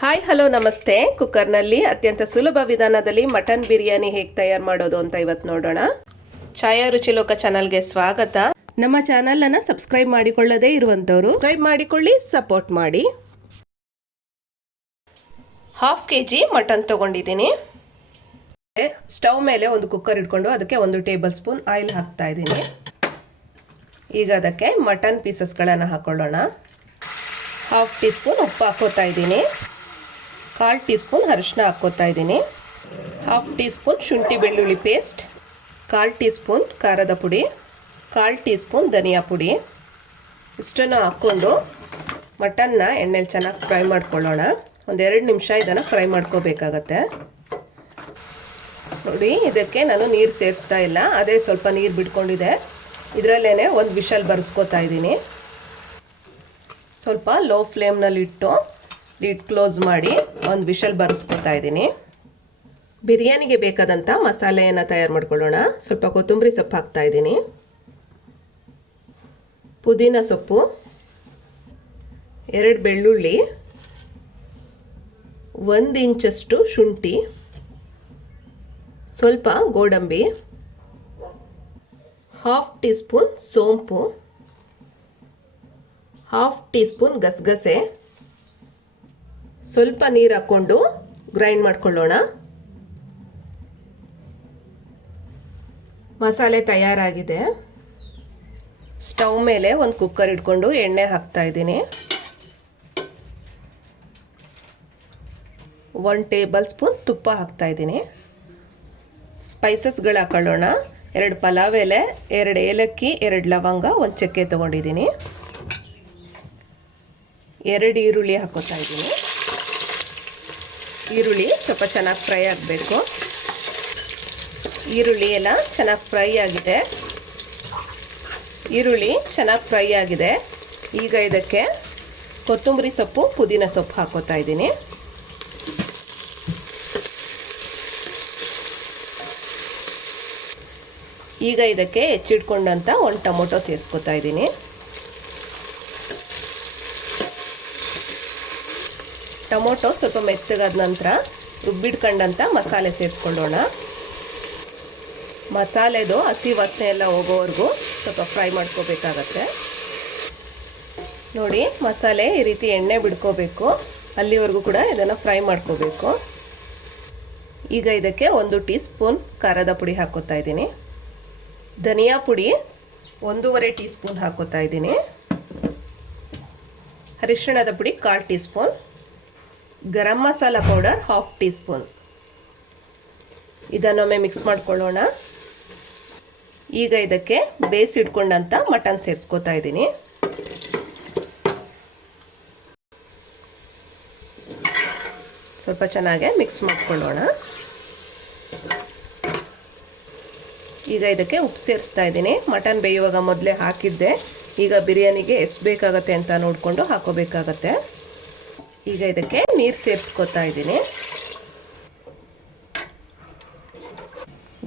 Hi hello ನಮಸ್ತೆ. ಕುಕ್ಕರ್ನಲ್ಲಿ ಅತ್ಯಂತ ಸುಲಭ ವಿಧಾನದಲ್ಲಿ ಮಟನ್ ಬಿರಿಯಾನಿ ಹೇಗೆ ತಯಾರು ಮಾಡೋದು ಅಂತ ಇವತ್ತು ನೋಡೋಣ. ಛಾಯಾ ರುಚಿಲೋಕ ಚಾನಲ್ಗೆ ಸ್ವಾಗತ. ನಮ್ಮ ಚಾನಲನ್ನು ಸಬ್ಸ್ಕ್ರೈಬ್ ಮಾಡಿಕೊಳ್ಳದೇ ಇರುವಂಥವ್ರು ಸಬ್ಸ್ಕ್ರೈಬ್ ಮಾಡಿಕೊಳ್ಳಿ, ಸಪೋರ್ಟ್ ಮಾಡಿ. 1/2 kg ಮಟನ್ ತಗೊಂಡಿದ್ದೀನಿ. ಸ್ಟವ್ ಮೇಲೆ ಒಂದು ಕುಕ್ಕರ್ ಇಟ್ಕೊಂಡು ಅದಕ್ಕೆ 1 ಟೇಬಲ್ ಸ್ಪೂನ್ ಆಯಿಲ್ ಹಾಕ್ತಾ ಇದ್ದೀನಿ. ಈಗ ಅದಕ್ಕೆ ಮಟನ್ ಪೀಸಸ್ಗಳನ್ನು ಹಾಕೊಳ್ಳೋಣ. 1/2 ಟೀ ಸ್ಪೂನ್ ಉಪ್ಪು ಹಾಕೋತಾ ಇದ್ದೀನಿ. 1/4 ಟೀ ಸ್ಪೂನ್ ಅರಿಶಿನ ಹಾಕ್ಕೋತಾ ಇದ್ದೀನಿ. 1/2 ಟೀ ಸ್ಪೂನ್ ಶುಂಠಿ ಬೆಳ್ಳುಳ್ಳಿ ಪೇಸ್ಟ್, 1/4 ಟೀ ಸ್ಪೂನ್ ಖಾರದ ಪುಡಿ, 1/4 ಟೀ ಸ್ಪೂನ್ ಧನಿಯಾ ಪುಡಿ. ಇಷ್ಟನ್ನು ಹಾಕ್ಕೊಂಡು ಮಟನ್ನ ಎಣ್ಣೆಲಿ ಚೆನ್ನಾಗಿ ಫ್ರೈ ಮಾಡ್ಕೊಳ್ಳೋಣ. 1-2 ನಿಮಿಷ ಇದನ್ನು ಫ್ರೈ ಮಾಡ್ಕೋಬೇಕಾಗತ್ತೆ. ನೋಡಿ, ಇದಕ್ಕೆ ನಾನು ನೀರು ಸೇರಿಸ್ತಾ ಇಲ್ಲ, ಅದೇ ಸ್ವಲ್ಪ ನೀರು ಬಿಟ್ಕೊಂಡಿದೆ. ಇದರಲ್ಲೇ ಒಂದು ವಿಷಲ್ ಬರೆಸ್ಕೋತಾ ಇದ್ದೀನಿ. ಸ್ವಲ್ಪ ಲೋ ಫ್ಲೇಮ್ನಲ್ಲಿ ಇಟ್ಟು ಲಿಡ್ ಕ್ಲೋಸ್ ಮಾಡಿ ಒಂದು ವಿಷಲ್ ಬರೆಸ್ಕೊತಾ ಇದ್ದೀನಿ. ಬಿರಿಯಾನಿಗೆ ಬೇಕಾದಂಥ ಮಸಾಲೆಯನ್ನು ತಯಾರು ಮಾಡ್ಕೊಳ್ಳೋಣ. ಸ್ವಲ್ಪ ಕೊತ್ತಂಬರಿ ಸೊಪ್ಪು ಹಾಕ್ತಾ ಇದ್ದೀನಿ, ಪುದೀನ ಸೊಪ್ಪು, 2 ಬೆಳ್ಳುಳ್ಳಿ, 1 ಇಂಚಷ್ಟು ಶುಂಠಿ, ಸ್ವಲ್ಪ ಗೋಡಂಬಿ, 1/2 ಟೀ ಸ್ಪೂನ್ ಸೋಂಪು, 1/2 ಟೀ ಸ್ಪೂನ್ ಗಸಗಸೆ. ಸ್ವಲ್ಪ ನೀರು ಹಾಕ್ಕೊಂಡು ಗ್ರೈಂಡ್ ಮಾಡ್ಕೊಳ್ಳೋಣ. ಮಸಾಲೆ ತಯಾರಾಗಿದೆ. ಸ್ಟವ್ ಮೇಲೆ ಒಂದು ಕುಕ್ಕರ್ ಇಟ್ಕೊಂಡು ಎಣ್ಣೆ ಹಾಕ್ತಾ ಇದ್ದೀನಿ. 1 ಟೇಬಲ್ ಸ್ಪೂನ್ ತುಪ್ಪ ಹಾಕ್ತಾ ಇದ್ದೀನಿ. ಸ್ಪೈಸಸ್ಗಳು ಹಾಕೊಳ್ಳೋಣ. 2 ಪಲಾವ್ ಎಲೆ, 2 ಏಲಕ್ಕಿ, 2 ಲವಂಗ, 1 ಚಕ್ಕೆ ತೊಗೊಂಡಿದ್ದೀನಿ. 2 ಈರುಳ್ಳಿ ಹಾಕೋತಾ ಇದ್ದೀನಿ. ಈರುಳ್ಳಿ ಸ್ವಲ್ಪ ಚೆನ್ನಾಗಿ ಫ್ರೈ ಆಗಬೇಕು. ಈರುಳ್ಳಿ ಎಲ್ಲ ಚೆನ್ನಾಗಿ ಫ್ರೈ ಆಗಿದೆ. ಈರುಳ್ಳಿ ಚೆನ್ನಾಗಿ ಫ್ರೈ ಆಗಿದೆ. ಈಗ ಇದಕ್ಕೆ ಕೊತ್ತಂಬರಿ ಸೊಪ್ಪು, ಪುದೀನ ಸೊಪ್ಪು ಹಾಕೋತಾ ಇದ್ದೀನಿ. ಈಗ ಇದಕ್ಕೆ ಹೆಚ್ಚಿಟ್ಕೊಂಡಂಥ 1 ಟೊಮೊಟೊ ಸೇರಿಸ್ಕೊತಾ ಇದ್ದೀನಿ. ಟೊಮೊಟೊ ಸ್ವಲ್ಪ ಮೆತ್ತಗಾದ ನಂತರ ರುಬ್ಬಿಡ್ಕೊಂಡಂಥ ಮಸಾಲೆ ಸೇರಿಸ್ಕೊಳ್ಳೋಣ. ಮಸಾಲೆದು ಹಸಿ ವಾಸನೆ ಎಲ್ಲ ಹೋಗೋವರೆಗೂ ಸ್ವಲ್ಪ ಫ್ರೈ ಮಾಡ್ಕೋಬೇಕಾಗತ್ತೆ. ನೋಡಿ, ಮಸಾಲೆ ಈ ರೀತಿ ಎಣ್ಣೆ ಬಿಡ್ಕೋಬೇಕು, ಅಲ್ಲಿವರೆಗೂ ಕೂಡ ಇದನ್ನು ಫ್ರೈ ಮಾಡ್ಕೋಬೇಕು. ಈಗ ಇದಕ್ಕೆ 1 ಟೀ ಸ್ಪೂನ್ ಖಾರದ ಪುಡಿ ಹಾಕೋತಾ ಇದ್ದೀನಿ. ಧನಿಯಾ ಪುಡಿ 1.5 ಟೀ ಸ್ಪೂನ್ ಹಾಕೋತಾ ಇದ್ದೀನಿ. ಅರಿಶಿಣದ ಪುಡಿ 1/4 teaspoon. Garam masala powder 1/2 teaspoon. ಇದನ್ನೊಮ್ಮೆ ಮಿಕ್ಸ್ ಮಾಡ್ಕೊಳ್ಳೋಣ. ಈಗ ಇದಕ್ಕೆ ಬೇಯಿಸಿಟ್ಕೊಂಡಂಥ ಮಟನ್ ಸೇರಿಸ್ಕೋತಾ ಇದ್ದೀನಿ. ಸ್ವಲ್ಪ ಚೆನ್ನಾಗಿ ಮಿಕ್ಸ್ ಮಾಡ್ಕೊಳ್ಳೋಣ. ಈಗ ಇದಕ್ಕೆ ಉಪ್ಪು ಸೇರಿಸ್ತಾ ಇದ್ದೀನಿ. ಮಟನ್ ಬೇಯುವಾಗ ಮೊದಲೇ ಹಾಕಿದ್ದೆ. ಈಗ ಬಿರಿಯಾನಿಗೆ ಎಷ್ಟು ಬೇಕಾಗತ್ತೆ ಅಂತ ನೋಡಿಕೊಂಡು ಹಾಕೋಬೇಕಾಗತ್ತೆ. ಈಗ ಇದಕ್ಕೆ ನೀರು ಸೇರಿಸ್ಕೊತಾ ಇದ್ದೀನಿ.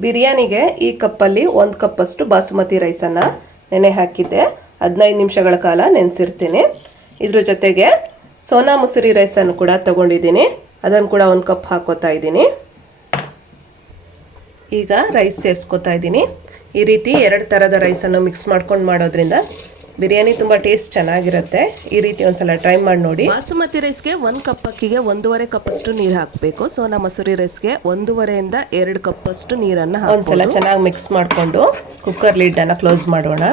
ಬಿರಿಯಾನಿಗೆ ಈ ಕಪ್ಪಲ್ಲಿ 1 ಕಪ್ಪಷ್ಟು ಬಾಸುಮತಿ ರೈಸನ್ನು ನೆನೆ ಹಾಕಿದ್ದೆ. 15 ನಿಮಿಷಗಳ ಕಾಲ ನೆನೆಸಿರ್ತೀನಿ. ಇದ್ರ ಜೊತೆಗೆ ಸೋನಾ ಮಸೂರಿ ರೈಸನ್ನು ಕೂಡ ತಗೊಂಡಿದ್ದೀನಿ. ಅದನ್ನು ಕೂಡ 1 ಕಪ್ ಹಾಕೋತಾ ಇದ್ದೀನಿ. ಈಗ ರೈಸ್ ಸೇರಿಸ್ಕೊತಾ ಇದ್ದೀನಿ. ಈ ರೀತಿ 2 ಥರದ ರೈಸನ್ನು ಮಿಕ್ಸ್ ಮಾಡ್ಕೊಂಡು ಮಾಡೋದ್ರಿಂದ ಬಿರಿಯಾನಿ ತುಂಬ ಟೇಸ್ಟ್ ಚೆನ್ನಾಗಿರುತ್ತೆ. ಈ ರೀತಿ ಒಂದ್ಸಲ ಟ್ರೈ ಮಾಡಿ ನೋಡಿ. ಬಾಸುಮತಿ ರೈಸ್ಗೆ 1 ಕಪ್ ಅಕ್ಕಿಗೆ 1.5 ಕಪ್ಪಷ್ಟು ನೀರು ಹಾಕಬೇಕು. ಸೋನಾ ಮಸೂರಿ ರೈಸ್ಗೆ 1.5 ಇಂದ 2 ಕಪ್ಪಷ್ಟು ನೀರನ್ನು ಒಂದ್ಸಲ ಚೆನ್ನಾಗಿ ಮಿಕ್ಸ್ ಮಾಡಿಕೊಂಡು ಕುಕ್ಕರ್ ಲಿಡ್ಡನ್ನು ಕ್ಲೋಸ್ ಮಾಡೋಣ.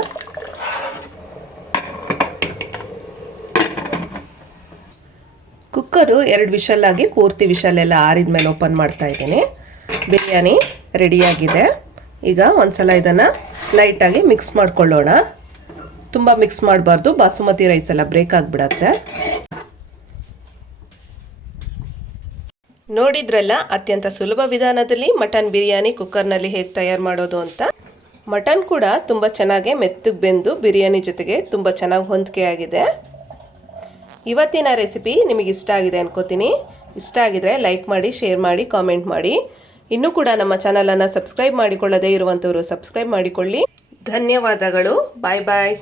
ಕುಕ್ಕರು 2 ವಿಷಲ್ ಆಗಿ ಪೂರ್ತಿ ವಿಷಲ್ ಎಲ್ಲ ಆರಿದ ಮೇಲೆ ಓಪನ್ ಮಾಡ್ತಾ ಇದ್ದೀನಿ. ಬಿರಿಯಾನಿ ರೆಡಿಯಾಗಿದೆ. ಈಗ ಒಂದ್ಸಲ ಇದನ್ನು ಲೈಟಾಗಿ ಮಿಕ್ಸ್ ಮಾಡ್ಕೊಳ್ಳೋಣ. ತುಂಬ ಮಿಕ್ಸ್ ಮಾಡಬಾರ್ದು, ಬಾಸುಮತಿ ರೈಸ್ ಎಲ್ಲ ಬ್ರೇಕ್ ಆಗಿಬಿಡತ್ತೆ. ನೋಡಿದ್ರಲ್ಲ, ಅತ್ಯಂತ ಸುಲಭ ವಿಧಾನದಲ್ಲಿ ಮಟನ್ ಬಿರಿಯಾನಿ ಕುಕ್ಕರ್ನಲ್ಲಿ ಹೇಗೆ ತಯಾರು ಮಾಡೋದು ಅಂತ. ಮಟನ್ ಕೂಡ ತುಂಬ ಚೆನ್ನಾಗಿ ಮೆತ್ತಗೆ ಬೆಂದು ಬಿರಿಯಾನಿ ಜೊತೆಗೆ ತುಂಬ ಚೆನ್ನಾಗಿ ಹೊಂದಿಕೆ ಆಗಿದೆ. ಇವತ್ತಿನ ರೆಸಿಪಿ ನಿಮಗೆ ಇಷ್ಟ ಆಗಿದೆ ಅನ್ಕೋತೀನಿ. ಇಷ್ಟ ಆಗಿದ್ರೆ ಲೈಕ್ ಮಾಡಿ, ಶೇರ್ ಮಾಡಿ, ಕಾಮೆಂಟ್ ಮಾಡಿ. ಇನ್ನೂ ಕೂಡ ನಮ್ಮ ಚಾನಲನ್ನು ಸಬ್ಸ್ಕ್ರೈಬ್ ಮಾಡಿಕೊಳ್ಳದೇ ಇರುವಂಥವರು ಸಬ್ಸ್ಕ್ರೈಬ್ ಮಾಡಿಕೊಳ್ಳಿ. ಧನ್ಯವಾದಗಳು. ಬಾಯ್ ಬಾಯ್.